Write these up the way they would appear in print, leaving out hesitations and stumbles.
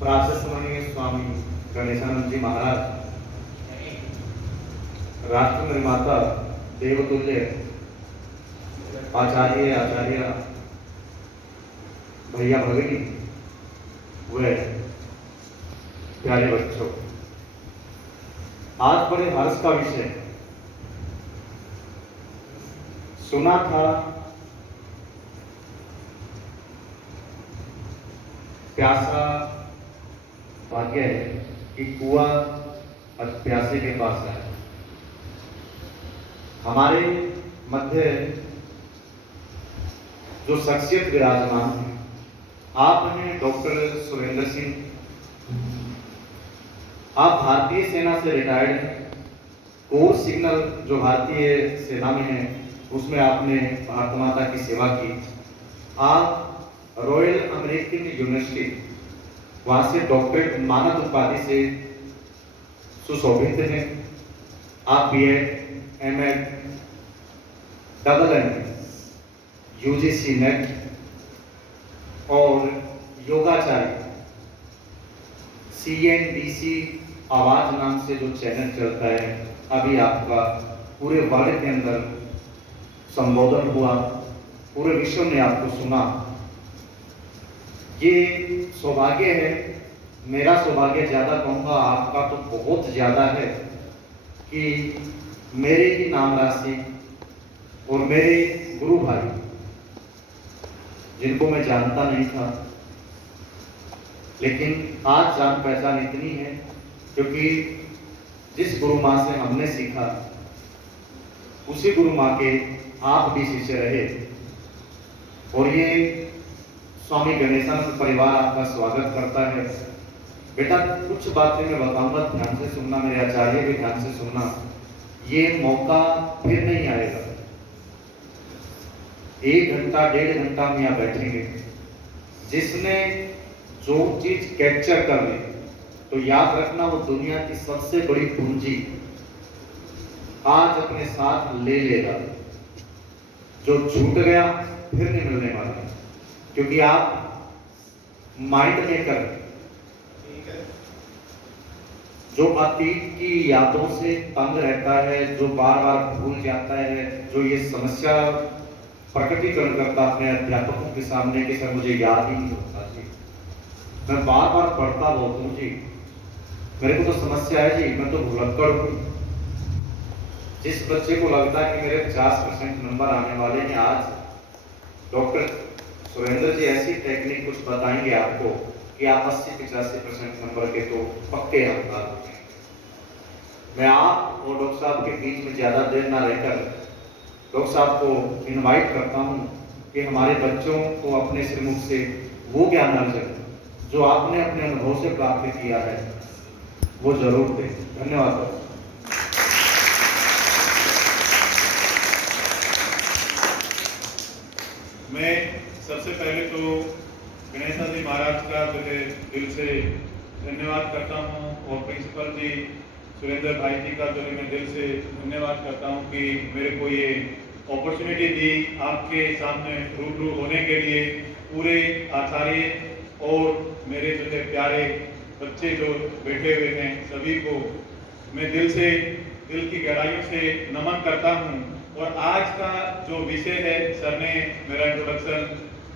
प्रातस्मरणीय स्वामी गणेशानंद जी महाराज, राष्ट्र निर्माता, देवतुल्य आचार्य भैया भगिनी व प्यारे बच्चों, आज बड़े हर्ष का विषय सुना था। प्यासा भाग्य है कि कुआं प्यासे के पास है। हमारे मध्य जो शख्सियत विराजमान है, आप हैं डॉक्टर सुरेंद्र सिंह। आप भारतीय सेना से रिटायर्ड हैं। कोर सिग्नल जो भारतीय सेना में है उसमें आपने भारत माता की सेवा की। आप रॉयल अमेरिकन यूनिवर्सिटी वहां से डॉक्टरेट मानद उपाधि से सुशोभित हैं। आप BEd, MEd, double MA, UGC NET और योगाचार्य CNBC आवाज नाम से जो चैनल चलता है, अभी आपका पूरे वर्ल्ड के अंदर संबोधन हुआ, पूरे विश्व ने आपको सुना। ये सौभाग्य है, मेरा सौभाग्य ज्यादा कहूंगा, आपका तो बहुत ज्यादा है कि मेरे ही नाम राशि और मेरे गुरु भाई, जिनको मैं जानता नहीं था, लेकिन आज जान पहचान इतनी है क्योंकि जिस गुरु माँ से हमने सीखा उसी गुरु माँ के आप भी शिष्य रहे। और ये स्वामी गणेशानंद परिवार आपका स्वागत करता है। बेटा, कुछ बातें मैं बताऊंगा, ध्यान से सुनना, मेरे आचार्य भी ध्यान से सुनना। ये मौका फिर नहीं आएगा। 1 घंटा 1.5 घंटा हम यहाँ बैठेंगे। जिसने जो चीज कैप्चर कर ली तो याद रखना, वो दुनिया की सबसे बड़ी पूंजी आज अपने साथ ले लेगा। जो छूट गया फिर नहीं मिलने वाला, क्योंकि आप माइंड मेकर, जो अतीत की यादों से तंग रहता है, जो बार बार भूल जाता है, जो ये समस्या प्रकटीकरण करता अपने अध्यापकों के सामने कि सर मुझे याद ही नहीं होता जी, मैं बार बार पढ़ता बहुत हूँ जी, मेरे को तो समस्या है जी, मैं तो भुलक्कड़ हूँ। जिस बच्चे को लगता है कि मेरे 50% नंबर आने वाले हैं, आज डॉक्टर सुरेंद्र जी ऐसी टेक्निक कुछ बताएंगे आपको कि आप 80-85% नंबर के तो पक्के हकदार हो जाएंगे। मैं आप और डॉक्टर साहब के बीच में ज्यादा देर ना रहकर डॉक्टर साहब को इनवाइट करता हूं कि हमारे बच्चों को अपने श्रीमुख से वो ज्ञान अर्जन जो आपने अपने अनुभव से प्राप्त किया है वो जरूर दें। धन्यवाद। मैं सबसे पहले तो गणेशानंद जी महाराज का जो है दिल से धन्यवाद करता हूँ और प्रिंसिपल जी सुरेंद्र भाई जी का जो है मैं दिल से धन्यवाद करता हूँ कि मेरे को ये अपॉर्चुनिटी दी आपके सामने रूबरू होने के लिए। पूरे आचार्य और मेरे जो है प्यारे बच्चे जो बैठे हुए हैं, सभी को मैं दिल की गहराइयों से नमन करता हूँ। और आज का जो विषय है, सर ने मेरा इंट्रोडक्शन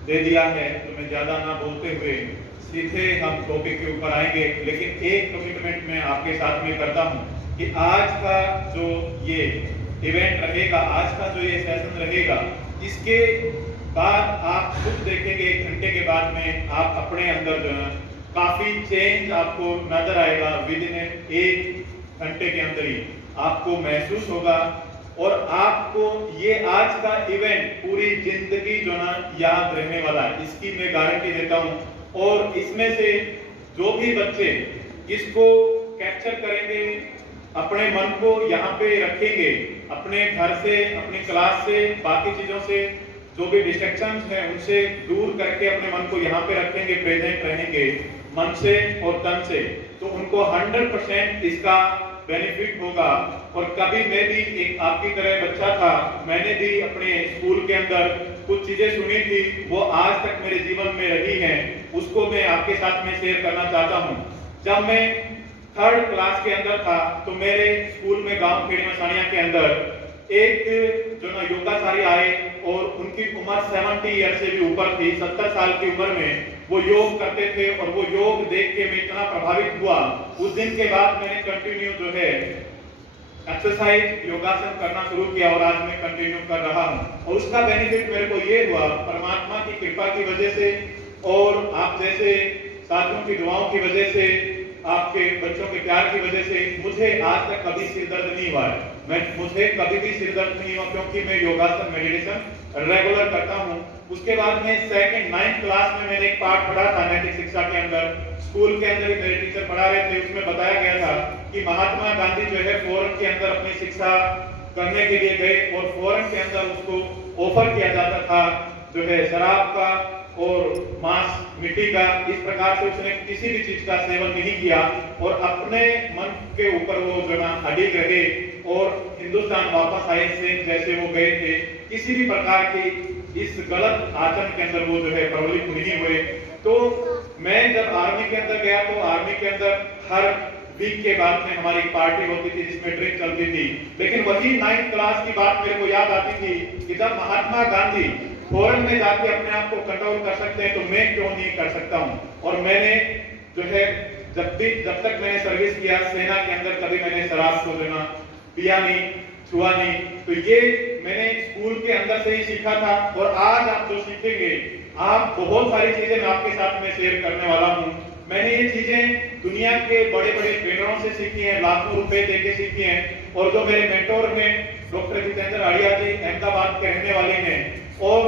दे दिया है, तो मैं ज्यादा ना बोलते हुए सीधे हम टॉपिक के ऊपर आएंगे। लेकिन एक कमिटमेंट मैं आपके साथ में करता हूं कि आज का जो ये इवेंट रहेगा, आज का जो ये सेशन रहेगा, इसके बाद आप खुद देखेंगे 1 घंटे के बाद में आप अपने अंदर जो है काफी चेंज आपको नजर आएगा। विद इन 1 घंटे के अंदर ही आपको महसूस होगा और आपको ये आज का इवेंट पूरी जिंदगी जो ना याद रहने वाला है, इसकी मैं गारंटी देता हूँ। और इसमें से जो भी बच्चे इसको कैप्चर करेंगे, अपने मन को यहाँ पे रखेंगे, अपने घर से, अपनी क्लास से, बाकी चीजों से जो भी डिस्ट्रैक्शंस हैं उनसे दूर करके अपने मन को यहाँ पे रखेंगे, प्रेजेंट रहेंगे मन से और तन से, तो उनको 100% इसका बेनिफिट होगा। और कभी मैं भी एक आपकी तरह बच्चा था, मैंने भी अपने स्कूल के अंदर कुछ चीजें सुनी थी, वो आज तक मेरे जीवन में रही हैं। उसको मैं आपके साथ में शेयर करना चाहता हूँ। जब मैं 3rd क्लास के अंदर था तो मेरे स्कूल में गांव खेड़ी मसानिया के अंदर एक जो ना योगाचार्य आए और उनकी उम्र 70 ईयर से भी ऊपर थी। 70 साल की उम्र में वो योग करते थे और वो योग देख के मैं इतना प्रभावित हुआ। उस दिन के बाद मैंने कंटिन्यू जो है एक्सरसाइज योगासन करना शुरू किया और आज मैं कंटिन्यू कर रहा हूँ। और उसका बेनिफिट मेरे को ये हुआ परमात्मा की कृपा की वजह से और आप जैसे साथियों की दुआओं की वजह से, आपके बच्चों के प्यार की वजह से मुझे आज तक कभी सिर दर्द नहीं हुआ है। मुझे कभी भी सिर दर्द नहीं हुआ क्योंकि मैं योगासन मेडिटेशन रेगुलर करता हूँ। उसके बाद में 9th क्लास में मैंने एक पाठ पढ़ा था नैतिक शिक्षा के अंदर। स्कूल के अंदर ही मेरे टीचर पढ़ा रहे थे, उसमें बताया गया था कि महात्मा गांधी जो है फॉरेन के अंदर अपनी शिक्षा करने के लिए गए और फॉरेन के अंदर उसको ऑफर किया जाता था जो है शराब का और मांस मिट्टी का। इस प्रकार से उसने किसी भी चीज का सेवन नहीं किया और अपने मन के ऊपर वो जो ना अडिग रहे और हिंदुस्तान वापस आए से जैसे वो गए थे। किसी भी प्रकार की इस गलत आचरण के अंदर वो जो है प्रवलित नहीं हुए। तो मैं जब आर्मी के अंदर गया तो आर्मी के अंदर हर वीक के बाद में हमारी पार्टी होती थी जिसमें ड्रिंक चलती थी। लेकिन वही 9th क्लास की बात मेरे को याद आती थी कि जब महात्मा गांधी फॉरेन में जाके अपने आप को कंट्रोल कर सकते हैं तो मैं क्यों नहीं कर सकता हूं। और मैंने जो है जब तक मैंने सर्विस किया सेना के अंदर कभी मैंने शराब को जो ना पिया नहीं, छुआ नहीं। तो ये मैंने स्कूल के अंदर से ही सीखा था और आज आप जो सीखेंगे, आप बहुत सारी चीजें मैं आपके साथ में शेयर करने वाला हूँ। मैंने ये चीजें दुनिया के बड़े बड़े ट्रेनरों से सीखी हैं, लाखों रुपए देके सीखी हैं। और जो मेरे मेंटोर हैं डॉक्टर जितेंद्र आड़िया जी, अहमदाबाद के रहने वाले हैं, और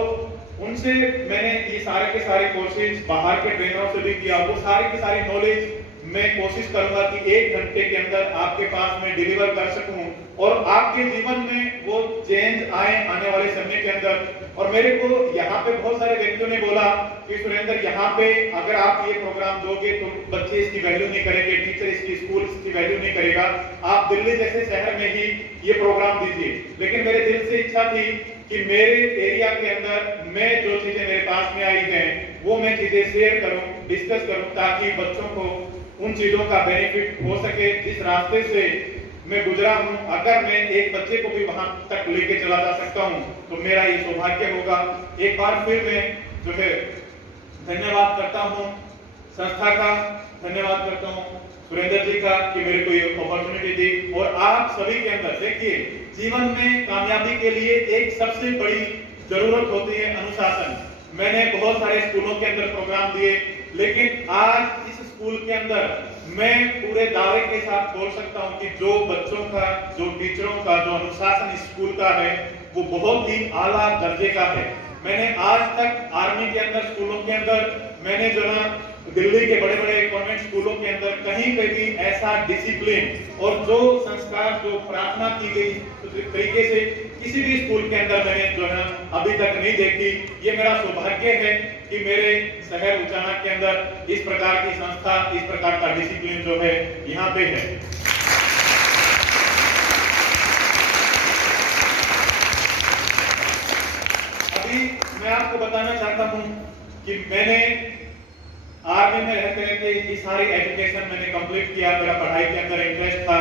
उनसे मैंने ये सारे के सारे कोर्सेज बाहर के ट्रेनरों से भी किया। वो सारी की सारी नॉलेज मैं कोशिश करूंगा कि 1 घंटे के अंदर आपके पास में डिलीवर कर सकूं और आपके जीवन में वो चेंज आए आने वाले समय के अंदर। और मेरे को यहाँ पे बहुत सारे व्यक्तियों ने बोला कि सुरेंद्र, यहाँ पे अगर आप ये प्रोग्राम दोगे तो बच्चे इसकी वैल्यू नहीं करेंगे, टीचर इसकी, स्कूल इसकी वैल्यू नहीं करेगा, आप दिल्ली जैसे शहर में ही ये प्रोग्राम दीजिए। लेकिन मेरे दिल से इच्छा थी कि मेरे एरिया के अंदर मैं जो चीजें मेरे पास में आई हैं वो मैं चीजें शेयर करूं, डिस्कस करूं, ताकि बच्चों को उन चीजों का बेनिफिट हो सके। जिस रास्ते से मैं गुजरा हूं, अगर मैं एक बच्चे को भी वहां तक लेके चला जा सकता हूं तो मेरा ये सौभाग्य होगा। एक बार फिर मैं जो है धन्यवाद करता हूं संस्था का, धन्यवाद करता हूं सुरेंद्र जी का कि मेरे को ये अपॉर्चुनिटी दी। और आप सभी के अंदर देखिए, जीवन में कामयाबी के लिए एक सबसे बड़ी जरूरत होती है अनुशासन। मैंने बहुत सारे स्कूलों के अंदर प्रोग्राम दिए, लेकिन आज इस स्कूल के अंदर मैं पूरे दावे के साथ बोल सकता हूं कि जो बच्चों का, जो टीचरों का जो अनुशासन इस स्कूल का है वो बहुत ही आला दर्जे का है। मैंने आज तक आर्मी के अंदर, स्कूलों के अंदर, मैंने जो ना दिल्ली के बड़े बड़े कॉन्वेंट स्कूलों के अंदर कहीं पे भी ऐसा डिसिप्लिन और जो संस्कार, जो प्रार्थना की गई तरीके से किसी भी स्कूल के अंदर मैंने जो है अभी तक नहीं देखी। ये मेरा सौभाग्य है कि मेरे शहर उचाना के अंदर इस प्रकार की संस्था, इस प्रकार का डिसिप्लिन जो है यहाँ पे है। अभी मैं आपको बताना चाहता हूँ कि मैंने आर्मी में रहते रहते ये सारी एजुकेशन मैंने कंप्लीट किया। मेरा पढ़ाई के अंदर इंटरेस्ट था,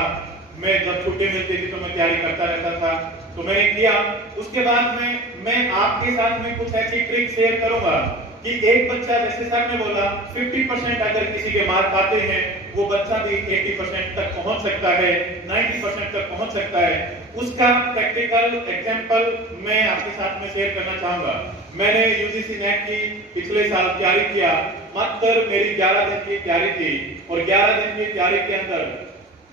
मैं जब छुट्टी मिलती थी तो मैं तैयारी करता रहता था, तो मैंने किया। उसके बाद में मैं आपके साथ में कुछ ऐसी ट्रिक शेयर करूंगा कि एक बच्चा, जैसे सर ने बोला 50% अगर किसी के मार्क आते हैं वो बच्चा भी 80% तक पहुंच सकता है, 90% तक पहुंच सकता है। उसका प्रैक्टिकल एग्जांपल मैं आपके साथ में शेयर करना चाहूंगा। मैंने यूजीसी नेट की पिछले साल तैयारी किया, मात्र मेरी 11 दिन की तैयारी थी और 11 दिन की तैयारी के अंदर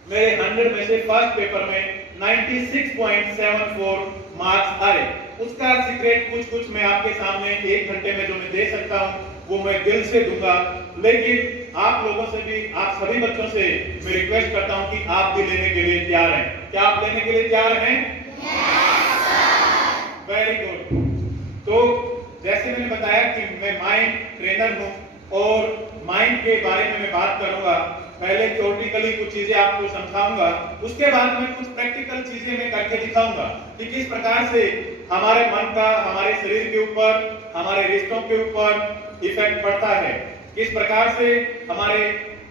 मेरे 100 में से फर्स्ट पेपर में 96.74 मार्क्स आए। उसका सीक्रेट कुछ मैं आपके सामने 1 घंटे में जो मैं दे सकता हूं वो मैं दिल से दूंगा। लेकिन आप लोगों से भी, आप सभी बच्चों से मैं रिक्वेस्ट करता हूं कि आप भी लेने के लिए तैयार हैं। क्या आप लेने के लिए तैयार हैं? Very good. तो जैसे मैंने बताया कि मैं माइंड ट्रेनर हूं और माइंड के बारे में मैं बात करूंगा। पहले थ्योरेटिकली कुछ चीजें आपको समझाऊंगा, उसके बाद में कुछ प्रैक्टिकल चीजें मैं करके दिखाऊंगा कि किस प्रकार से हमारे मन का हमारे शरीर के ऊपर, हमारे रिश्तों के ऊपर इफेक्ट पड़ता है। किस प्रकार से हमारे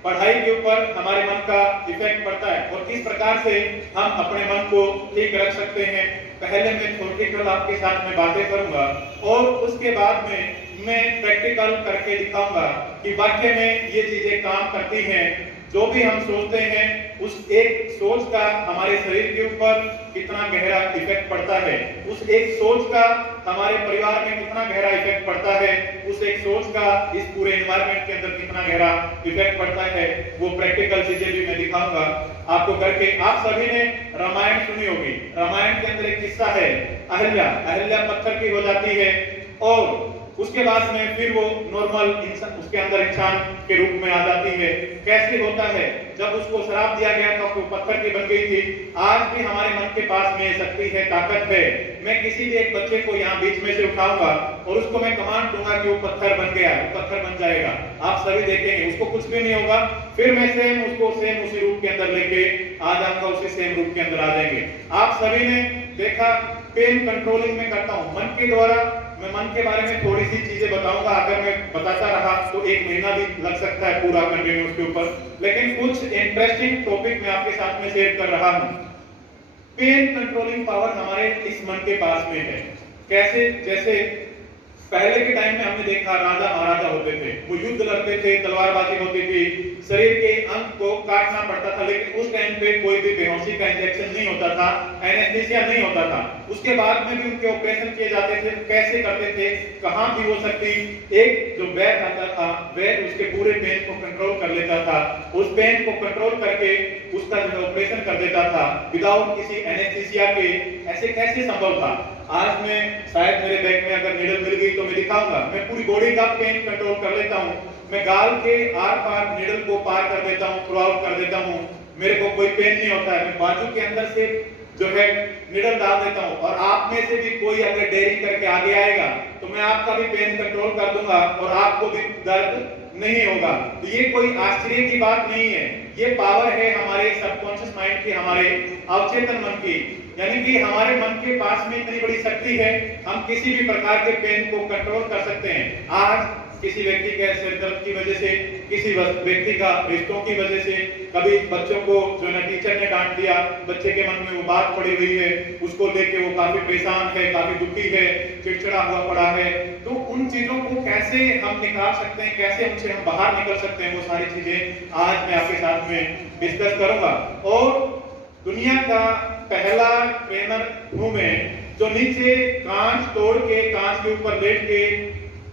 पढ़ाई के ऊपर हमारे मन का इफेक्ट पड़ता है और किस प्रकार से हम अपने मन को ठीक रख सकते हैं। पहले मैं थ्योरेटिकल आपके साथ में बातें करूंगा और उसके बाद में मैं प्रैक्टिकल करके दिखाऊंगा कि वाक्य में ये चीजें काम करती हैं। जो भी हम सोचते हैं उस एक सोच का हमारे शरीर के ऊपर कितना गहरा इफेक्ट पड़ता है, उस एक सोच का हमारे परिवार में कितना गहरा इफेक्ट पड़ता है, उस एक सोच का इस पूरे एनवायरनमेंट के अंदर कितना गहरा इफेक्ट पड़ता है, वो प्रैक्टिकल चीजें भी मैं दिखाऊंगा आपको करके। आप सभी ने रामायण सुनी होगी। रामायण के अंदर एक किस्सा है, अहल्या पत्थर की हो जाती है और उसके बाद में फिर वो नॉर्मल इंसान उसके अंदर इंसान के रूप में आ जाती है। कैसे होता है? जब उसको श्राप दिया गया तो वो पत्थर की बन गई थी। आज भी हमारे मन के पास में शक्ति है, ताकत है। मैं किसी भी एक बच्चे को यहाँ बीच में से उठाऊंगा और उसको मैं कमांड दूंगा कि वो पत्थर बन गया, वो पत्थर बन जाएगा। आप सभी देखेंगे उसको कुछ भी नहीं होगा। फिर मैं सेम उसी रूप के अंदर लेके आ जाऊंगा, उसी सेम रूप के अंदर आ जाएंगे। आप सभी ने देखा पेन कंट्रोलिंग में करता हूँ मन के द्वारा। मैं मन के बारे में थोड़ी सी चीजें बताऊंगा। अगर मैं बताता रहा तो 1 महीना भी लग सकता है पूरा कंटिन्यूस के ऊपर, लेकिन कुछ इंटरेस्टिंग टॉपिक मैं आपके साथ में शेयर कर रहा हूं। पेन कंट्रोलिंग पावर हमारे इस मन के पास में है। कैसे? जैसे पहले के टाइम में हमने देखा राजा महाराजा होते थे, वो युद्ध लड़ते थे, तलवारबाजी होती थी, शरीर के अंग को काटना पड़ता था, लेकिन उस टाइम पे कोई भी बेहोशी का इंजेक्शन नहीं होता था, एनेस्थीसिया नहीं होता था। उसके बाद में भी उनके ऑपरेशन किए जाते थे। कैसे करते थे? कहां थी वो शक्ति? एक जो वैद्य आता था, वैद्य उसके पूरे पेन को कंट्रोल कर लेता था, उस पेन को कंट्रोल करके उसका जो ऑपरेशन कर देता था विदाउट किसी एनेस्थीसिया के। ऐसे कैसे संभव था? आज मैं शायद मेरे बैग में अगर नीडल मिल गई तो मैं दिखाऊंगा। मैं पूरी बॉडी का पेन कंट्रोल कर लेता हूँ। मैं गाल के आर पार नीडल को पार कर देता हूँ, थ्रू आउट कर देता हूँ। मेरे को कोई पेन नहीं होता है। मैं बाजू के अंदर से जो है नीडल डाल देता हूँ और आप में से भी कोई अगर डेयरिंग करके आगे आएगा तो मैं आपका भी पेन कंट्रोल कर दूंगा और आपको भी दर्द नहीं होगा। तो ये कोई आश्चर्य की बात नहीं है। ये पावर है हमारे सबकॉन्शियस माइंड की, हमारे अवचेतन मन की। यानी कि हमारे मन के पास में इतनी बड़ी शक्ति है, हम किसी भी प्रकार के पेन को कंट्रोल कर सकते हैं। आज किसी व्यक्ति के सिर दर्द की वजह से, किसी व्यक्ति का रिश्तों की वजह से, कभी बच्चों को जो ना टीचर ने डांट दिया, बच्चे के मन में वो बात पड़ी हुई है, उसको लेके वो काफी परेशान है, काफी दुखी है, चिड़चिड़ा हुआ पड़ा है। तो उन चीजों को कैसे हम निकाल सकते हैं, कैसे उनसे हम बाहर निकल सकते हैं, वो सारी चीजें आज मैं आपके साथ में डिस्कस करूंगा। और दुनिया का पहला ट्रेनर हूं मैं जो नीचे कांच तोड़ के कांच के ऊपर लेट के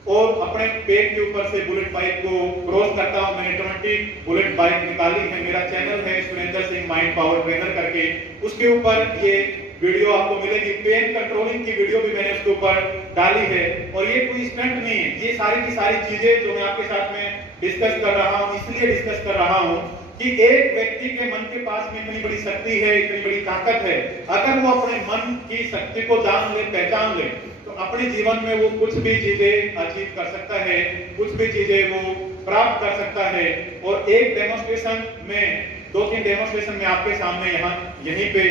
और अपने पेट के ऊपर से बुलेट बाइक को क्रॉस करता हूं। मैंने 20 बुलेट बाइक निकाली है। मेरा चैनल है Surendra Singh mind power trainer करके, उसके ऊपर ये वीडियो आपको मिलेगी। पेन कंट्रोलिंग की वीडियो भी मैंने उसके ऊपर डाली है। और ये कोई स्टंट नहीं है, ये सारी की सारी चीजें जो मैं आपके साथ में डिस्कस कर रहा हूं, इसलिए डिस्कस कर रहा हूं कि एक व्यक्ति के मन के पास में इतनी बड़ी शक्ति है, इतनी बड़ी ताकत है। अगर वो अपने मन की शक्ति को जान ले, पहचान ले, तो अपने जीवन में वो कुछ भी चीजें अचीव कर सकता है, कुछ भी चीजें वो प्राप्त कर सकता है। और एक डेमोन्स्ट्रेशन में 2-3 डेमोन्स्ट्रेशन में आपके सामने यहीं पे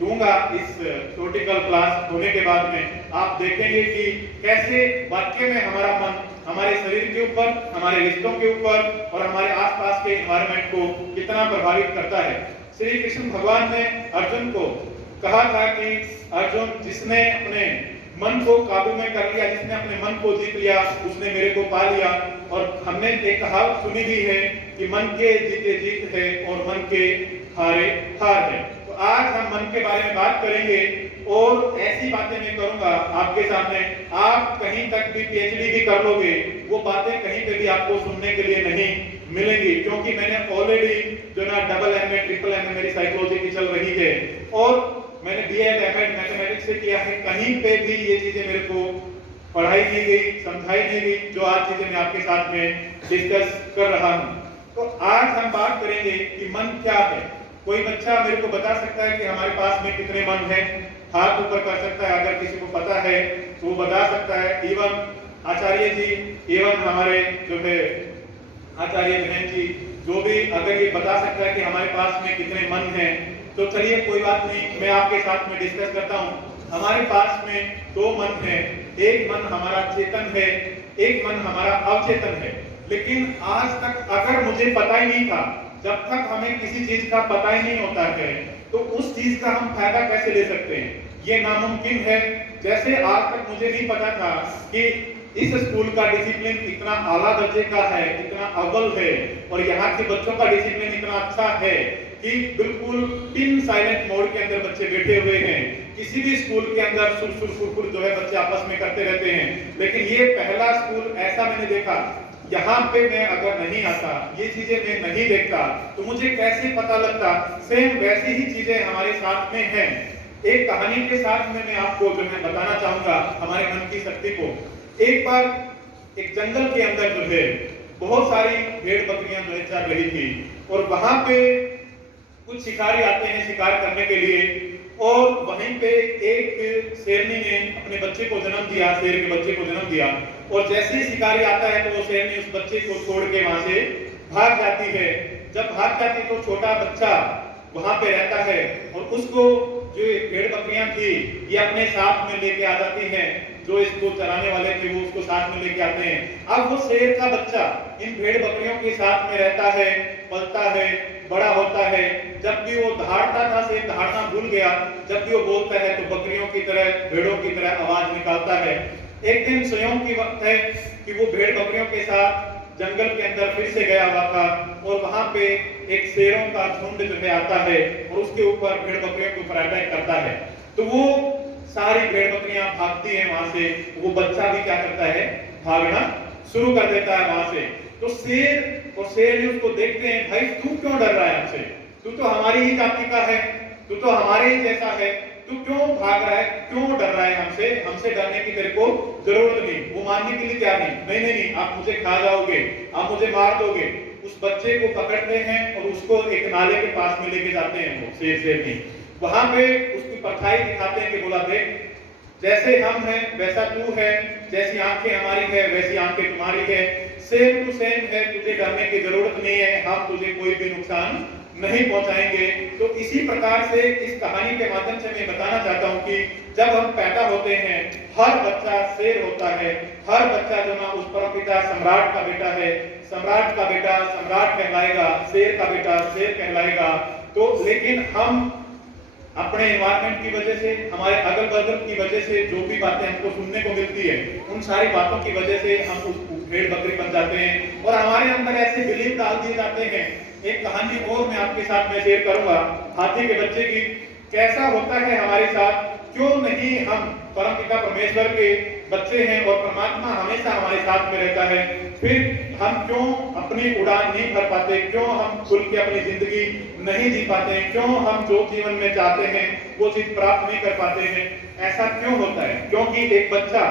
दूंगा। इस थ्योरेटिकल क्लास होने के बाद में आप देखेंगे कि कैसे वाक्य में हमारा मन हमारे शरीर के ऊपर, हमारे रिश्तों के ऊपर और हमारे आसपास के एनवायरनमेंट को कितना प्रभावित करता है। श्री कृष्ण भगवान ने अर्जुन को कहा था कि अर्जुन, जिसने अपने मन को काबू में कर लिया, जिसने अपने मन को जीत लिया, उसने मेरे को पा लिया। और हमने एक कहावत सुनी भी है कि मन के जीते जीत है और मन के हारे हार है। तो आज हम मन के बारे में बात करेंगे और ऐसी बातें मैं करूंगा आपके सामने, आप कहीं तक भी पीएचडी भी कर लोगे, वो बातें कहीं पे भी आपको सुनने के लिए नहीं मिलेंगी। क्योंकि मैंने ऑलरेडी जो ना डबल एमए, ट्रिपल एमए मेरी साइकोलॉजी की चल रही है और मैंने बीएड एमएड मैथमेटिक्स से किया है। कहीं पे भी ये चीजें मेरे को पढ़ाई नहीं गई, समझाई नहीं गई, जो आज चीजें मैं आपके साथ में डिस्कस कर रहा हूं। तो आज हम बात करेंगे कि मन क्या है। कोई बच्चा मेरे को बता सकता है कि हमारे पास में कितने मन है? हाथ ऊपर कर सकता है अगर किसी को पता है तो वो बता सकता है। इवन आचार्य जी, इवन हमारे जो है आचार्य बहन जी, जो भी अगर ये बता सकता है कि हमारे पास में कितने मन हैं, तो चलिए कोई बात नहीं, मैं आपके साथ में डिस्कस करता हूँ। हमारे पास में 2 मन हैं। एक मन हमारा चेतन है, एक मन हमारा अवचेतन है। लेकिन आज तक अगर मुझे पता ही नहीं था, जब तक हमें किसी चीज का पता ही नहीं होता है तो उस चीज का हम फायदा कैसे ले सकते हैं, ये नामुमकिन है। जैसे आज तक मुझे नहीं पता था कि इस स्कूल का डिसिप्लिन इतना आला दर्जे का है, इतना अव्वल है, और यहाँ के बच्चों का डिसिप्लिन इतना अच्छा है कि बिल्कुल पिन साइलेंट मोड के अंदर बच्चे बैठे हुए हैं। किसी भी स्कूल के अंदर सुर जो है बच्चे आपस में करते रहते हैं, लेकिन ये पहला स्कूल ऐसा मैंने देखा। यहाँ पे मैं अगर नहीं आता, ये चीजें मैं नहीं देखता, तो मुझे कैसे पता लगता। सेम वैसी ही चीजें हमारे साथ में हैं। एक कहानी के साथ में मैं आपको जो है बताना चाहूंगा हमारे मन की शक्ति को। एक बार एक जंगल के अंदर जो है बहुत सारी भेड़ बकरियां जो है चल रही थी, और वहां पे कुछ शिकारी आते हैं शिकार करने के लिए, और वहीं पे एक शेरनी ने अपने बच्चे को जन्म दिया, शेर के बच्चे को जन्म दिया। और जैसे ही शिकारी आता है तो वो शेरनी उस बच्चे को छोड़ के वहां से भाग जाती है। जब भाग जाती है तो छोटा बच्चा वहां पे रहता है, और उसको जो भेड़ बकरियां थी ये अपने साथ में लेके आ जाती हैं। जो इसको चराने वाले थे वो उसको साथ में लेके आते हैं। अब वो शेर का बच्चा इन भेड़ बकरियों के साथ में रहता है, पलता है, बड़ा होता है। जब भी वो दहाड़ता था, शेर दहाड़ना भूल गया, जब भी वो बोलता है तो बकरियों की तरह, भेड़ों की तरह आवाज निकालता है। एक दिन स्वयं की वक्त है कि वो भेड़ बकरियों के साथ जंगल के अंदर फिर से गया हुआ था, और वहां पे एक शेरों का झुंड जो है आता है और उसके ऊपर भेड़ बकरियों के ऊपर अटैक करता है। तो वो सारी भेड़ बकरियां भागती हैं वहां से, वो बच्चा भी क्या करता है, भागना शुरू कर देता है वहां से। तो शेर और शेरनी उसको देखते हैं, भाई तू क्यों डर रहा है हमसे, तू तो हमारी ही जाति का है, तू तो हमारे ही जैसा है, तू क्यों भाग रहा है, क्यों डर रहा है हमसे, हमसे डरने की तेरे को जरूरत नहीं। वो मानने के लिए तैयार नहीं, नहीं, आप मुझे खा जाओगे, आप मुझे मार दोगे। उस बच्चे को पकड़ते हैं और उसको एक नाले के पास में लेके जाते हैं वो शेरनी। वहां पे उसकी परछाई दिखाते हैं कि बोला देख, जैसे हम हैं वैसा तू है, जैसी आंखें हमारी है वैसी आंखें तुम्हारी है, सेम टू सेम है, तुझे डरने की जरूरत नहीं है, हम तुझे कोई भी नुकसान नहीं पहुंचाएंगे। तो इसी प्रकार से इस कहानी के माध्यम से मैं बताना चाहता हूं कि जब हम पैदा होते हैं, हर बच्चा शेर होता है, हर बच्चा जो ना उस परमपिता सम्राट का बेटा है, सम्राट का बेटा सम्राट कहलाएगा, शेर का बेटा शेर कहलाएगा। तो लेकिन हम अपने एनवायरनमेंट की वजह से, हमारे अगल बगल की वजह से जो भी बातें हमको सुनने को मिलती है, उन सारी बातों की वजह से हम उस भेड़ बकरी बन जाते हैं और हमारे अंदर ऐसे बिलीफ डाल दिए जाते हैं। एक कहानी और मैं आपके साथ में शेयर करूंगा हाथी के बच्चे की। कैसा होता है हमारे साथ, क्यों नहीं हम परमपिता परमेश्वर के बच्चे हैं और परमात्मा हमेशा हमारे साथ में रहता है, फिर हम क्यों अपनी उड़ान नहीं भर पाते, क्यों हम खुल के अपनी जिंदगी नहीं जी पाते, क्यों हम जो जीवन में चाहते हैं वो चीज प्राप्त नहीं कर पाते हैं। ऐसा क्यों होता है? क्योंकि एक बच्चा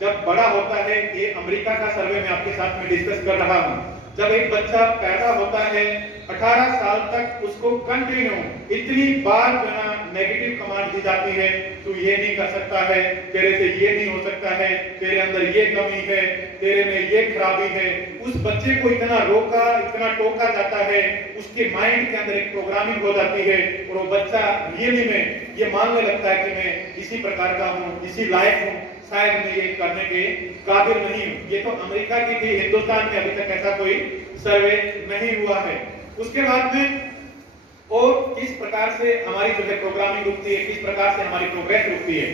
जब बड़ा होता है, ये अमेरिका का सर्वे मैं आपके साथ में डिस्कस कर रहा हूं, जब एक बच्चा पैदा होता है 18 साल तक उसको कंटिन्यू इतनी बार जो ना नेगेटिव कमांड दी जाती है, तू ये नहीं कर सकता है, तेरे से ये नहीं हो सकता है, तेरे अंदर ये कमी है, तेरे में ये खराबी है। उस बच्चे को इतना रोका, इतना टोका जाता है, उसके माइंड के अंदर एक प्रोग्रामिंग हो जाती है और वो बच्चा रियली में ये मानने लगता है कि मैं इसी प्रकार का हूँ, इसी लायक हूँ, शायद मैं ये करने के काबिल नहीं हूं। ये तो अमेरिका की थी, हिंदुस्तान में अभी तक ऐसा कोई सर्वे नहीं हुआ है। उसके बाद में और किस प्रकार से हमारी जो है प्रोग्रामिंग रुकती है, किस प्रकार से हमारी प्रोग्रेस रुकती है।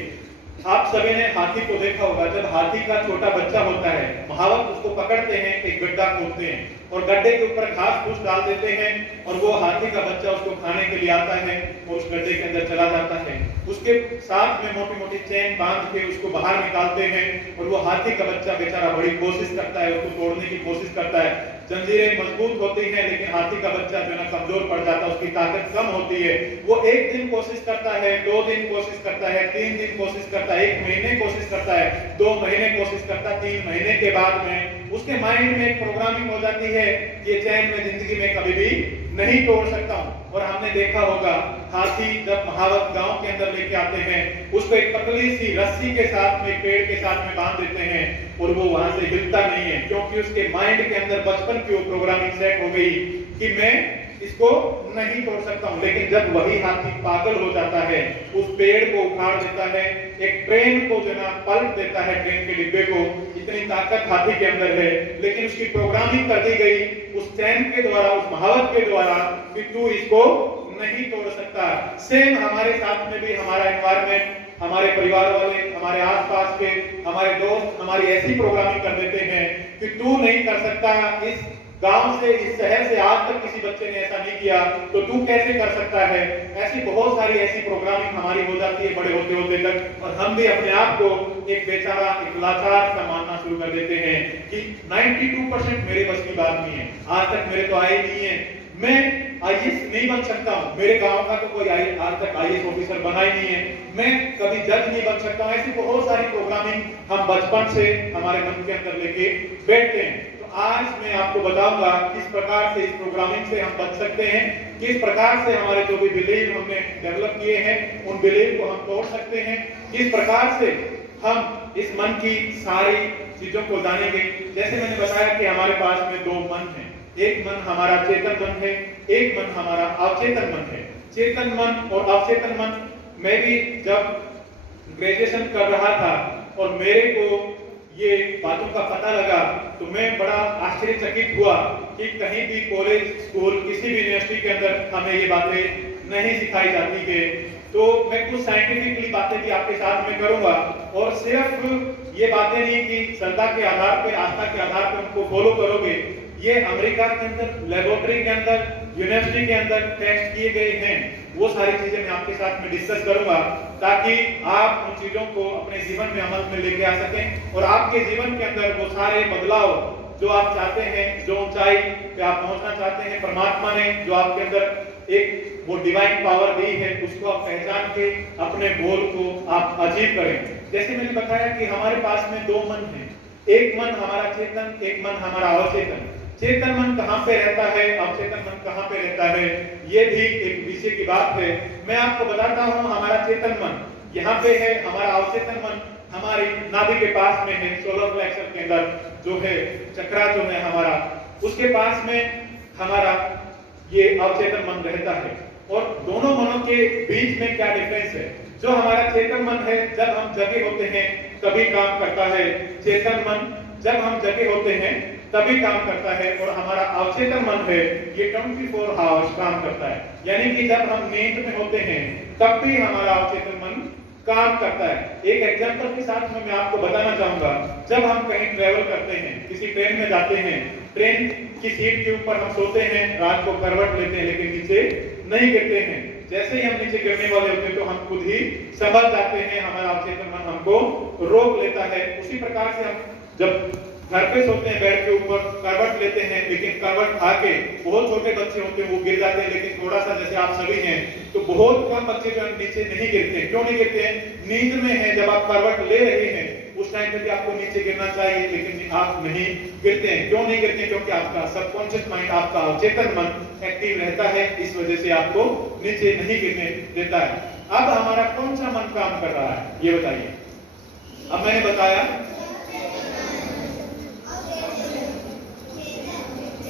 आप सभी ने हाथी को देखा होगा, जब हाथी का छोटा बच्चा होता है, महावत उसको पकड़ते हैं, एक गड्ढा खोदते हैं और गड्ढे के ऊपर घास फूस डाल देते हैं और वो हाथी का बच्चा उसको खाने के लिए आता है और उस गड्ढे के अंदर चला जाता है। उसके साथ में मोटी मोटी चेन बांध के उसको बाहर निकालते हैं और वो हाथी का बच्चा बेचारा बड़ी कोशिश करता है, उसको तोड़ने की कोशिश करता है। जंजीरें मजबूत होती हैं लेकिन हाथी का बच्चा जो है कमजोर पड़ जाता है, उसकी ताकत कम होती है। वो एक दिन कोशिश करता है, 2 दिन कोशिश करता है, 3 दिन कोशिश करता है, 1 महीने कोशिश करता है, 2 महीने कोशिश करता है, 3 महीने के बाद में उसके माइंड में एक प्रोग्रामिंग हो जाती है कि ये चैन में जिंदगी में कभी भी नहीं तोड़ सकता हूं। और हमने देखा होगा हाथी जब महावत गांव के अंदर लेके आते हैं, उसको एक पतली सी रस्सी के साथ में, पेड़ के साथ में बांध देते हैं और वो वहां से हिलता नहीं है, क्योंकि उसके माइंड के अंदर बचपन की वो प्रोग्रामिंग सेट हो गई कि मैं इसको नहीं तोड़ सकता हूं। लेकिन जब वही हाथी पागल हो जाता है, उस पेड़ को उखाड़ देता है, एक ट्रेन को जो ना पलट देता है, ट्रेन के डिब्बे को, इतनी ताकत हाथी के अंदर है, लेकिन उसकी प्रोग्रामिंग कर दी गई उस चैन के द्वारा, उस महावत के द्वारा कि तू इसको नहीं तोड़ सकता। सेम हमारे साथ में भी हमारा एनवायरनमेंट, हमारे परिवार वाले, हमारे आसपास के हमारे दोस्त हमारी ऐसी प्रोग्रामिंग कर देते हैं कि तू नहीं कर सकता, इस गांव से, इस शहर से आज तक किसी बच्चे ने ऐसा नहीं किया, तो तू कैसे कर सकता है। ऐसी बहुत सारी ऐसी प्रोग्रामिंग हमारी हो जाती है बड़े होते होते तक, और हम भी अपने आप को एक बेचारा, एक लाचार सा मानना शुरू कर देते हैं कि 92% मेरे बस की बात नहीं है, आज तक मेरे तो आए नहीं है, मैं आईएएस नहीं बन सकता हूं, मेरे गांव का तो कोई आज तक आईएएस ऑफिसर बना ही नहीं है, मैं कभी जज नहीं बन सकता हूं। ऐसी बहुत सारी प्रोग्रामिंग हम बचपन से हमारे मन के अंदर लेके बैठते हैं। तो आज मैं आपको बताऊंगा किस प्रकार से इस प्रोग्रामिंग से हम बच सकते हैं, किस प्रकार से हमारे जो भी बिलीव हमने डेवलप किए हैं उन बिलीव को हम तोड़ सकते हैं, किस प्रकार से हम इस मन की सारी चीजों को जानेंगे। जैसे मैंने बताया कि हमारे पास में दो मन है, एक मन हमारा चेतन मन है, एक मन हमारा अवचेतन मन है। चेतन मन और अवचेतन मन, मैं भी जब ग्रेजुएशन कर रहा था और मेरे को ये बातों का पता लगा तो मैं बड़ा आश्चर्यचकित हुआ कि कहीं भी कॉलेज, स्कूल, किसी भी यूनिवर्सिटी के अंदर हमें ये बातें नहीं सिखाई जाती है। तो मैं कुछ साइंटिफिकली बातें भी आपके साथ में करूंगा, और सिर्फ ये बातें नहीं कि श्रद्धा के आधार पे, आस्था के आधार पे उनको फॉलो करोगे। ये अमेरिका के अंदर, लेबोरेटरी के अंदर, यूनिवर्सिटी के अंदर टेस्ट किए गए हैं, वो सारी चीजें मैं आपके साथ में डिस्कस करूंगा ताकि आप उन चीजों को अपने जीवन में अमल में लेके आ सकें और आपके जीवन के अंदर वो सारे बदलाव जो आप चाहते हैं, जो ऊंचाई पे आप पहुंचना चाहते हैं, परमात्मा ने जो आपके अंदर एक वो डिवाइन पावर दी है, उसको आप पहचान के अपने गोल को आप अचीव करें। जैसे मैंने बताया कि हमारे पास में दो मन है, एक मन हमारा चेतन, एक मन हमारा अवचेतन। चेतन मन कहां पे रहता है, अवचेतन मन कहां पे रहता है, ये भी एक विषय की बात है। मैं आपको बताता हूं, हमारा चेतन मन यहाँ पे है, हमारा अवचेतन मन हमारी नाभि के पास में है, सोलर प्लेक्सस के अंदर जो है चक्रा जो है हमारा, उसके पास में हमारा ये अवचेतन मन रहता है। और दोनों मनों के बीच में क्या डिफरेंस है? जो हमारा चेतन मन है, जब हम जगे होते हैं तभी काम करता है। चेतन मन जब हम जगे होते हैं तभी काम करता है, और हमारा अवचेतन मन है ये 24 आवर्स काम करता है। यानी कि जब हम नींद में होते हैं तब भी हमारा अवचेतन मन काम करता है। एक एग्जांपल के साथ में मैं आपको बताना चाहूंगा, जब हम कहीं ट्रेवल करते हैं, किसी ट्रेन में जाते हैं, ट्रेन की सीट के ऊपर हम सोते हैं, रात को करवट लेते हैं लेकिन नीचे नहीं गिरते हैं। जैसे ही हम नीचे गिरने वाले होते हैं तो हम खुद ही समझ जाते हैं, हमारा अवचेतन मन हमको रोक लेता है। उसी प्रकार से हम जब घर पे सोते हैं, बेड के ऊपर करवट लेते हैं, लेकिन करवट आके बहुत छोटे बच्चे होते हैं वो गिर जाते हैं, लेकिन थोड़ा सा जैसे आप सभी हैं तो बहुत कम बच्चे जो नीचे नहीं गिरते हैं। क्यों नहीं गिरते हैं? नींद में है, जब आप करवट ले रहे हैं उस टाइम पे भी आपको नीचे गिरना चाहिए, लेकिन आप नहीं गिरते हैं। क्यों नहीं गिरते हैं? क्योंकि आपका सबकॉन्शियस माइंड, आपका अवचेतन मन एक्टिव रहता है, इस वजह से आपको नीचे नहीं गिरने देता है। अब हमारा कौन सा मन काम कर रहा है ये बताइए। अब मैंने बताया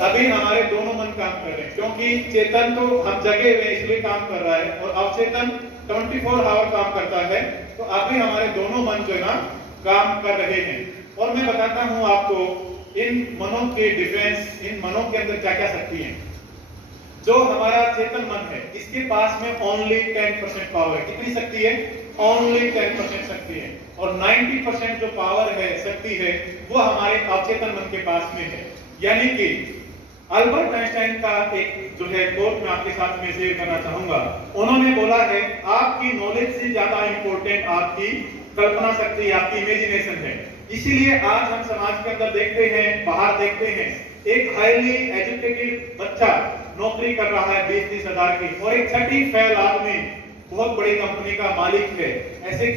अभी हमारे दोनों मन काम कर रहे हैं, क्योंकि चेतन तो हम जगे हुए इसलिए काम कर रहा है और अवचेतन 24 आवर काम करता है। तो अभी हमारे दोनों मन जो है ना काम कर रहे हैं। और मैं बताता हूं आपको इन मनों के डिफरेंस, इन मनों के अंदर क्या क्या शक्ति है। जो हमारा चेतन मन है इसके पास में ओनली 10% पावर है। कितनी शक्ति है? ओनली 10% शक्ति है। और 90% जो पावर है, शक्ति है, वो हमारे अवचेतन मन के पास में है। यानी कि अल्बर्ट आइंस्टाइन का एक जो है कोट मैं आपके साथ में शेयर करना चाहूंगा। उन्होंने बोला है आपकी नॉलेज से ज्यादा इंपॉर्टेंट आपकी कल्पना शक्ति, आपकी इमेजिनेशन है। इसीलिए आज हम समाज के अंदर देखते हैं, बाहर देखते हैं, एक हाईली एजुकेटेड बच्चा नौकरी कर रहा है 20-30 हजार की, और एक 30 फेल आदमी बहुत बड़ी कंपनी का मालिक है। ऐसे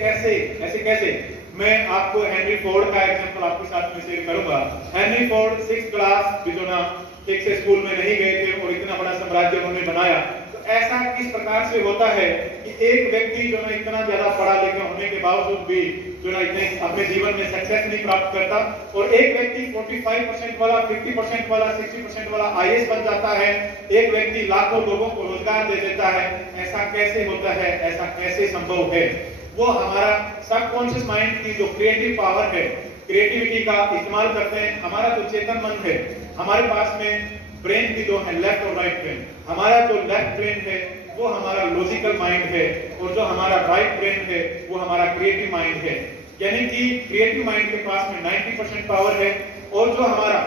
कैसे? मैं आपको हेनरी फोर्ड का एग्जांपल आपके साथ में शेयर करूंगा। हेनरी फोर्ड 6th क्लास भी जो ना ठीक से स्कूल में नहीं गए थे और इतना बड़ा साम्राज्य उन्होंने बनाया। तो ऐसा किस प्रकार से होता है कि एक व्यक्ति जो ना इतना ज्यादा पढ़ा लिखा होने के बावजूद भी जो ना इतने अपने जीवन में सक्सेस नहीं प्राप्त करता, और एक व्यक्ति 45% वाला, 50% वाला, 60% वाला आईएएस बन जाता है, एक व्यक्ति लाखों लोगों को रोजगार दे देता है। ऐसा कैसे होता है, ऐसा कैसे संभव है? वो हमारा सबकॉन्शियस माइंड की जो क्रिएटिव पावर है, क्रिएटिविटी का इस्तेमाल करते हैं। हमारा जो चेतन मन है, हमारे पास में ब्रेन भी दो है, लेफ्ट और राइट ब्रेन। हमारा जो लेफ्ट ब्रेन है वो हमारा लॉजिकल माइंड है, और जो हमारा राइट ब्रेन है वो हमारा क्रिएटिव माइंड है। यानी कि क्रिएटिव माइंड के पास में 90% पावर है, और जो हमारा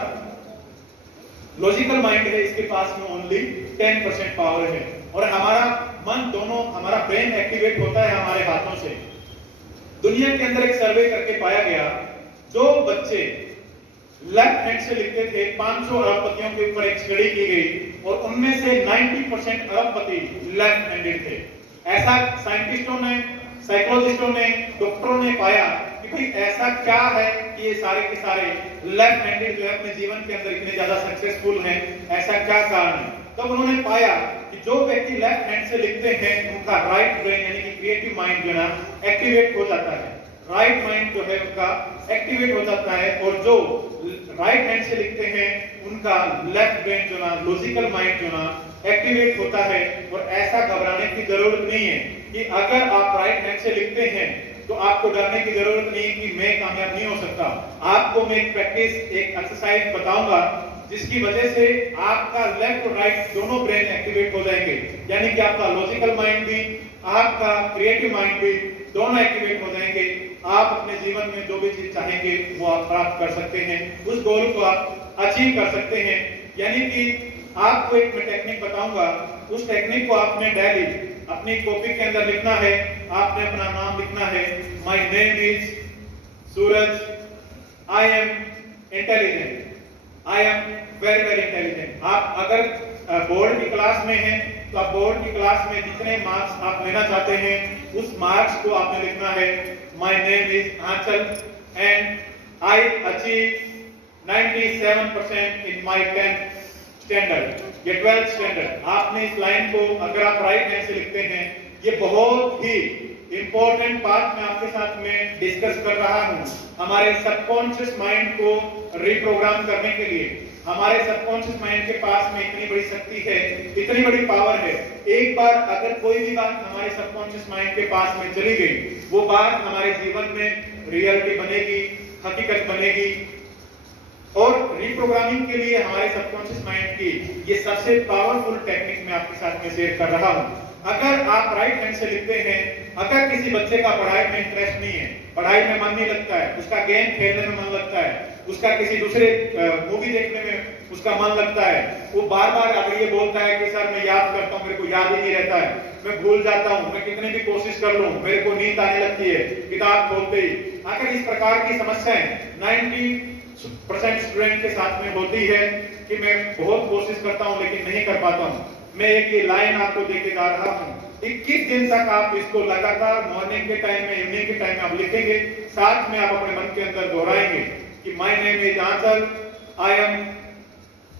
लॉजिकल माइंड है इसके पास में ओनली 10% पावर है। और हमारा मन दोनों, हमारा ब्रेन एक्टिवेट होता है हमारे हाथों से। दुनिया के अंदर एक सर्वे करके पाया गया, जो बच्चे लेफ्ट हैंड से लिखते थे, 500 अरबपतियों के ऊपर एक स्टडी की गई, और उनमें से 90% अरबपति लेफ्ट हैंडेड थे। ऐसा साइंटिस्टों ने, साइकोलॉजिस्टों ने, डॉक्टरों ने पाया कि भाई ऐसा क्या है कि ये सारे के सारे लेफ्ट हैंडेड जो है अपने जीवन के अंदर इतने ज्यादा सक्सेसफुल हैं, ऐसा क्या कारण है? तब उन्होंने पाया कि जो व्यक्ति लेफ्ट हैंड से लिखते हैं उनका राइट ब्रेन यानी कि क्रिएटिव माइंड जो ना एक्टिवेट हो जाता है, राइट माइंड जो है उनका एक्टिवेट हो जाता है, और जो राइट हैंड से लिखते हैं उनका लेफ्ट ब्रेन जो ना, लॉजिकल माइंड जो ना एक्टिवेट होता है। और ऐसा घबराने की जरूरत नहीं है कि अगर आप राइट हैंड से लिखते हैं तो आपको डरने की जरूरत नहीं कि मैं कामयाब नहीं हो सकता। आपको मैं एक प्रैक्टिस, एक एक्सरसाइज बताऊंगा जिसकी वजह से आपका लेफ्ट और राइट दोनों ब्रेन एक्टिवेट हो जाएंगे, यानी कि आपका लॉजिकल माइंड भी, आपका क्रिएटिव माइंड भी दोनों एक्टिवेट हो जाएंगे। आप अपने जीवन में जो भी चीज चाहेंगे वो आप प्राप्त कर सकते हैं, उस गोल को आप अचीव कर सकते हैं। यानी कि आपको एक मैं टेक्निक बताऊंगा, उस टेक्निक को आपने डेली अपनी कॉपी के अंदर लिखना है। आपने अपना नाम लिखना है, my name is Suraj, I am intelligent, I am very very intelligent. आप अगर बोर्ड की क्लास में हैं तो आप बोर्ड की क्लास में जितने मार्क्स आप लेना चाहते हैं उस मार्क्स को आपने लिखना है। My name is Aanchal and I achieve 97% in my 10th standard या 12th स्टैंडर्ड। आपने इस लाइन को अगर आप राइट हैंड से लिखते हैं, ये बहुत ही इंपॉर्टेंट बात मैं आपके साथ में डिस्कस कर रहा हूं। हमारे सबकॉन्शियस माइंड को रिप्रोग्राम करने के लिए हमारे सबकॉन्शियस माइंड के पास में इतनी बड़ी शक्ति है, इतनी बड़ी पावर है। एक बार अगर कोई भी बात हमारे सबकॉन्शियस माइंड के पास में चली गई, वो बात हमारे जीवन में रियलिटी बनेगी, हकीकत बनेगी। और रिप्रोग्रामिंग के लिए हमारे सबकॉन्शियस माइंड की ये सबसे पावरफुल टेक्निक मैं आपके साथ में शेयर कर रहा हूं। अगर आप राइट हैंड से लिखते हैं, अगर किसी बच्चे का पढ़ाई में इंटरेस्ट नहीं है, पढ़ाई में मन नहीं लगता है, उसका गेम खेलने में मन लगता है, उसका किसी दूसरे मूवी देखने में उसका मन लगता है, वो बार बार अगर ये बोलता है कि सर मैं याद करता हूँ, मेरे को याद ही नहीं रहता है, मैं भूल जाता हूँ, मैं कितनी भी कोशिश कर लूँ मेरे को नींद आने लगती है किताब खोलते ही, अगर इस प्रकार की समस्याएं 90% स्टूडेंट के साथ में होती है कि मैं बहुत कोशिश करता हूँ लेकिन नहीं कर पाता हूँ, मैं एक ये लाइन आपको देके जा रहा हूँ। 21 दिन तक आप इसको लगातार मॉर्निंग के टाइम में, इवनिंग के टाइम में आप लिखेंगे, साथ में आप अपने मन के अंदर दोहराएंगे कि my name is Aanchal, I am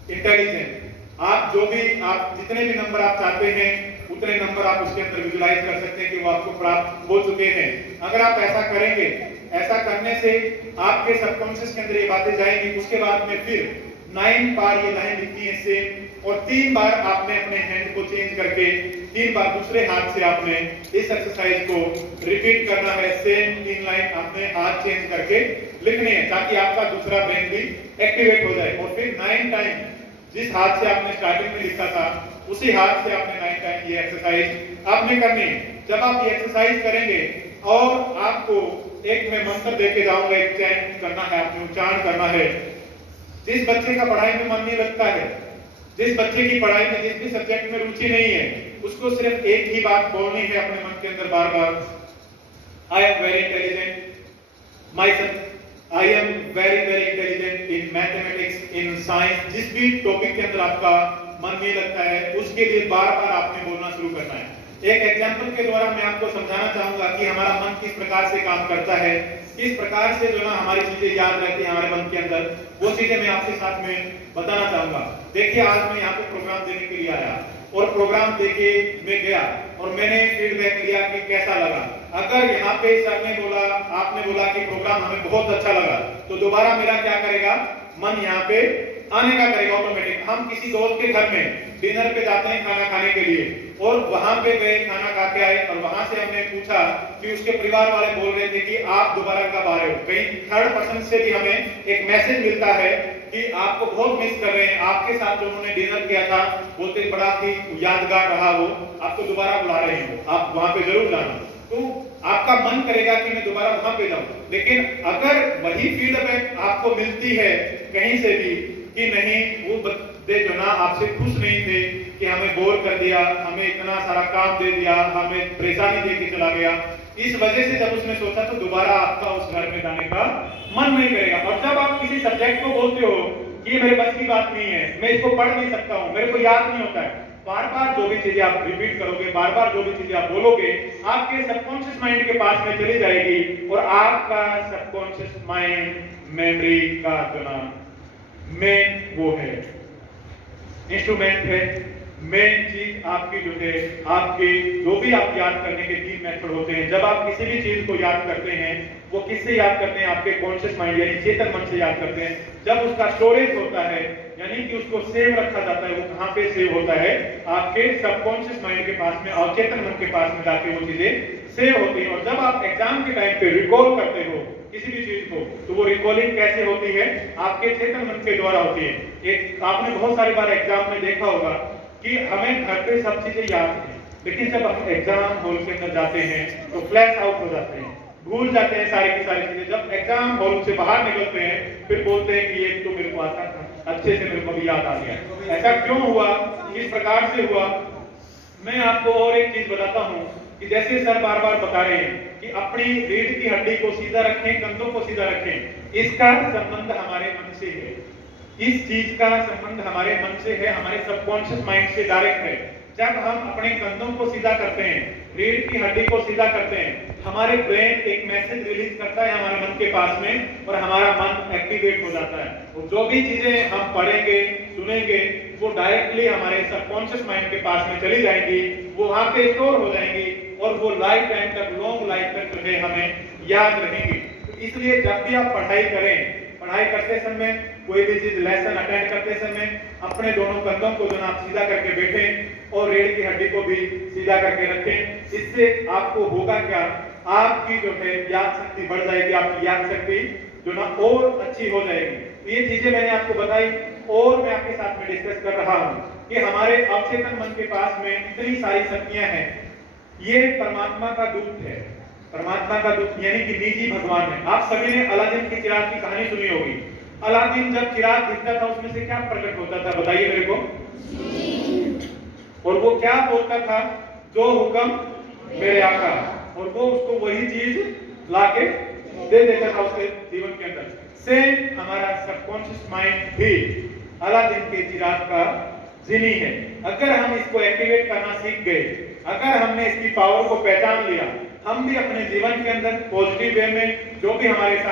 intelligent. आप जो भी, आप जितने भी नंबर आप चाहते हैं उतने नंबर आप उसके अंदर विजुलाइज कर सकते हैं कि वो आपको प्राप्त हो चुके हैं। अगर आप ऐसा करेंगे, ऐसा करने से आपके सबकॉन्शियस के अंदर ये बातें जाएंगी। उसके बाद में फिर 9 बार ये लाइन लिखनी है सेम, और 3 बार आपने अपने हैंड को चेंज करके 3 बार दूसरे हाथ से आपने इस एक्सरसाइज को रिपीट करना है। सेम 3 लाइन आपने हाथ चेंज करके लिखने हैं ताकि आपका दूसरा ब्रेन भी एक्टिवेट हो जाए। और फिर 9 टाइम जिस हाथ से आपने स्टार्टिंग में लिखा था उसी हाथ से आपने 9 टाइम ये एक्सरसाइज आपने करनी है। जब आप ये एक्सरसाइज करेंगे और आपको एक मैं मंत्र देके जाऊंगा, एक चैंट करना है, आपने उच्चारण करना है। जिस बच्चे का पढ़ाई में मन नहीं लगता है, जिस बच्चे की पढ़ाई में जिस भी सब्जेक्ट में रुचि नहीं है, उसको सिर्फ एक ही बात बोलनी है अपने मन के अंदर बार बार, I am very intelligent my I am very very intelligent in mathematics, in science. जिस भी टॉपिक के अंदर आपका मन नहीं लगता है उसके लिए बार बार आपने बोलना शुरू करना है। एक एग्जाम्पल के द्वारा मैं आपको समझाना चाहूंगा कि हमारा मन किस प्रकार से काम करता है, किस प्रकार से जो ना हमारी चीजें याद रहती है हमारे मन के अंदर, वो चीजें मैं आपके साथ में बताना चाहूंगा। देखिए आज मैं यहाँ पे प्रोग्राम देने के लिए आया, और प्रोग्राम देके मैं गया और मैंने फीडबैक लिया कि कैसा लगा। अगर यहाँ पे सर ने बोला, आपने बोला कि प्रोग्राम हमें बहुत अच्छा लगा, तो दोबारा मेरा क्या करेगा, मन यहाँ पे आने का करेगा ऑटोमेटिक। हम किसी दोस्त के घर में डिनर पे जाते हैं खाना खाने के लिए, और वहां पे गए, खाना खा के आए, और वहां से हमने पूछा कि उसके परिवार वाले बोल रहे थे कि आप दोबारा कब आ रहे हो। कहीं थर्ड पर्सन से भी हमें एक मैसेज मिलता है कि आपको बहुत मिस कर रहे हैं, आपके साथ जो उन्होंने डिनर किया था बोलते बड़ा ही यादगार रहा, वो आपको दोबारा बुला रहे हैं, आप वहां पे जरूर जाना। तो आपका मन करेगा कि मैं दोबारा वहां पे जाऊं। लेकिन अगर वही फीडबैक आपको मिलती है कहीं से भी कि नहीं, वो बंदे जो ना आपसे खुश नहीं थे, कि हमें बोर कर दिया, हमें इतना सारा काम दे दिया, हमें परेशानी दे के चला गया, इस वजह से जब उसने सोचा तो दोबारा आपका उस घर में जाने का मन नहीं करेगा। और जब आप किसी सब्जेक्ट को बोलते हो कि ये मेरे बस की बात नहीं है, मैं इसको पढ़ नहीं सकता हूँ, मेरे को याद नहीं होता है, बार बार जो भी चीजें आप रिपीट करोगे, बार बार जो भी चीजें आप बोलोगे, आपके सबकॉन्शियस माइंड के पास में चली जाएगी, और आपका सबकॉन्शियस माइंड मेमोरी का जो ना मेन वो है, इंस्ट्रूमेंट है, मेन चीज आपकी जो है, आपके जो भी आप याद करने के 3 मेथड होते हैं। जब आप किसी भी चीज को याद करते हैं, वो किससे याद करते हैं, आपके कॉन्शियस माइंड यानी चेतन मन से याद करते हैं। जब उसका स्टोरेज होता है, यानी कि उसको सेव रखा जाता है, वो कहां पे सेव होता है, आपके सबकॉन्शियस माइंड के पास में, और चेतन मन के पास में जाके वो चीजें सेव होती है। और जब आप एग्जाम के टाइम पे रिकॉल करते हो किसी भी चीज को, तो वो रिकॉलिंग कैसे होती है, आपके चेतन मन के द्वारा होती है। एक आपने बहुत सारी बार एग्जाम में देखा होगा कि हमें घर पे सब चीजें याद हैं, लेकिन जब हम एग्जाम हॉल के अंदर जाते हैं तो फ्लैश आउट हो जाते हैं, भूल जाते हैं सारी की सारी चीजें। जब एग्जाम हॉल से बाहर निकलते हैं फिर बोलते हैं कि ये तो मेरे को आता था, अच्छे से मेरे को भी याद आ गया। ऐसा क्यों हुआ, किस प्रकार से हुआ, मैं आपको और एक चीज बताता हूँ कि जैसे सर बार बार बता रहे हैं कि अपनी रीढ़ की हड्डी को सीधा रखें, कंधों को सीधा रखें, इसका संबंध हमारे मन से है। इस चीज का संबंध हमारे मन से है, हमारे सबकॉन्शियस माइंड से डायरेक्ट है। जब हम अपने कंधों को सीधा करते हैं, रीढ़ की हड्डी को सीधा करते हैं, हमारे ब्रेन एक मैसेज रिलीज करता है हमारे मन के पास में, और हमारा मन एक्टिवेट हो जाता है। और जो भी चीजें हम पढ़ेंगे, सुनेंगे, वो डायरेक्टली हमारे सबकॉन्शियस माइंड के पास में चली जाएंगी, वो वहां पे स्टोर हो जाएंगी, और वो लाइफ टाइम तक, लॉन्ग लाइफ तक जो है हमें याद रहेंगी। तो इसलिए जब भी आप पढ़ाई करें, पढ़ाई करते समय, कोई भी चीज लेसन अटेंड करते समय, अपने दोनों कंधों को जो आप सीधा करके बैठें और रीढ़ की हड्डी को भी सीधा करके रखें। इससे आपको होगा क्या, आपकी जो है याद शक्ति बढ़ जाएगी, आपकी याद शक्ति जो ना और अच्छी हो जाएगी। ये चीजें मैंने आपको बताई, और मैं आपके साथ में डिस्कस कर रहा हूँ कि हमारे अवचेतन मन के पास में इतनी सारी शक्तियां हैं। ये परमात्मा का दूत है, परमात्मा का दूत यानी कि निजी भगवान है। आप सभी ने अलादीन की चिराग की कहानी सुनी होगी। अलादीन जब चिराग दिखता था उसमें से क्या प्रकट होता था, बताइए मेरे को। और वो क्या बोलता था, जो हुक्म मेरे आका, और वो उसको वही चीज लाके दे देता था उसके जीवन के अंदर। सेम हमारा सबकॉन्शियस माइंड भी अलादीन के चिराग का जिनी है। अगर हम इसको एक्टिवेट करना सीख गए, अगर हमने इसकी पावर को पहचान लिया, हम भी अपने जीवन के अंदर पॉजिटिव वे में जो भी हमारे साथ